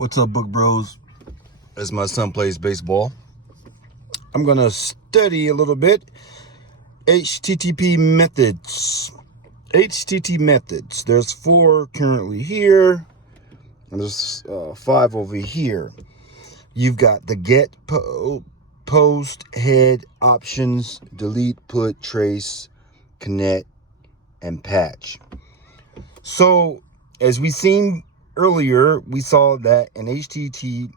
What's up, book bros? As my son plays baseball, I'm gonna study a little bit HTTP methods. HTTP methods. There's 4 currently here, and there's 5 over here. You've got the get, post, head, options, delete, put, trace, connect, and patch. So, as we seen earlier, we saw that an HTTP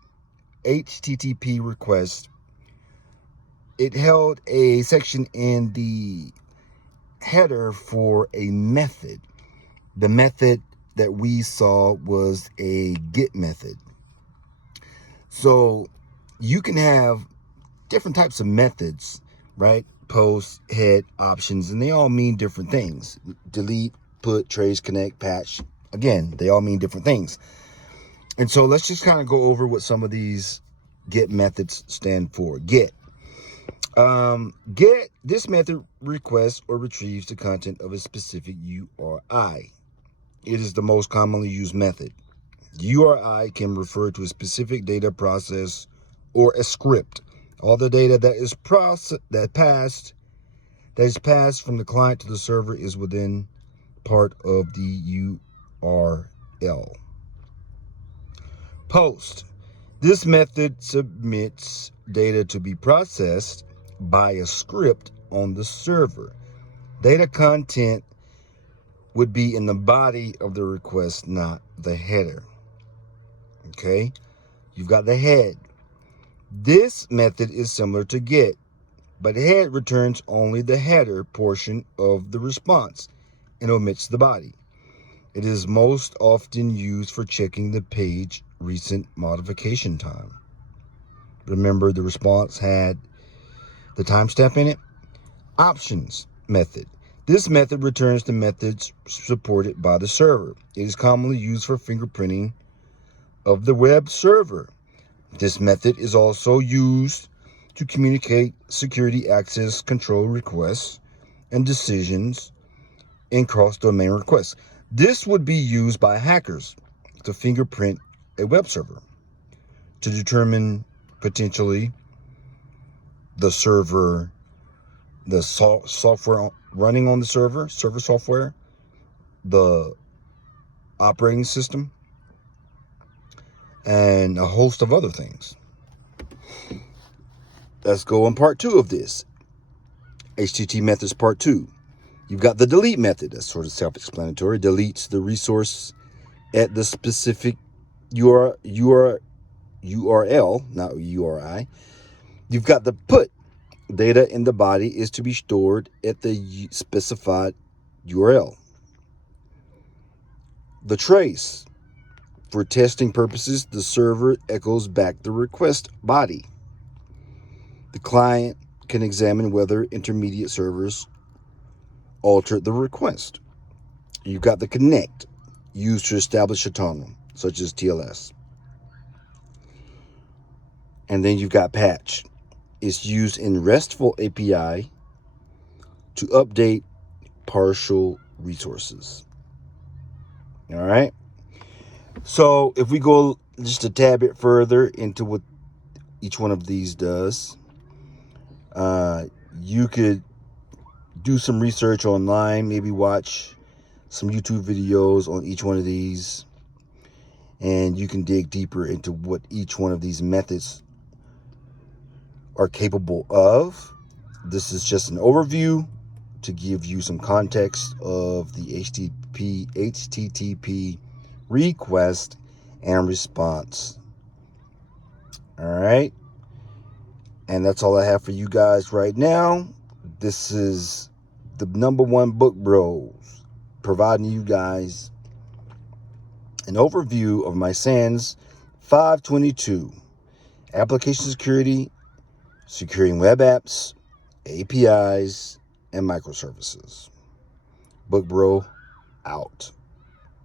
request, it held a section in the header for a method. The method that we saw was a get method. So you can have different types of methods, right? Post, head, options, and they all mean different things. Delete, put, trace, connect, patch. Again, they all mean different things. And so let's just kind of go over what some of these get methods stand for. Get. Get, this method requests or retrieves the content of a specific URI. It is the most commonly used method. URI can refer to a specific data process or a script. All the data that is passed from the client to the server is within part of the URL. Post. This method submits data to be processed by a script on the server. Data content would be in the body of the request, not the header. Okay, you've got the head. This method is similar to get, but head returns only the header portion of the response and omits the body. It is most often used for checking the page recent modification time. Remember, the response had the timestamp in it. Options method. This method returns the methods supported by the server. It is commonly used for fingerprinting of the web server. This method is also used to communicate security access control requests and decisions in cross-domain requests. This would be used by hackers to fingerprint a web server to determine potentially the server, the software running on the server software, the operating system, and a host of other things. Let's go on part 2 of this. HTTP methods part 2. You've got the delete method. That's sort of self-explanatory. Deletes the resource at the specific URL, not URI. You've got the put. Data in the body is to be stored at the specified URL. The trace. For testing purposes, the server echoes back the request body. The client can examine whether intermediate servers altered the request. You've got the connect, used to establish a tunnel, such as TLS. And then you've got patch. It's used in RESTful API to update partial resources. All right. So if we go just a tad bit further into what each one of these does, you could do some research online, maybe watch some YouTube videos on each one of these, and you can dig deeper into what each one of these methods are capable of. This is just an overview to give you some context of the HTTP request and response. All right. And that's all I have for you guys right now. This is the #1 Book Bros, providing you guys an overview of my SANS 522, application security, securing web apps, APIs, and microservices. Book Bro out.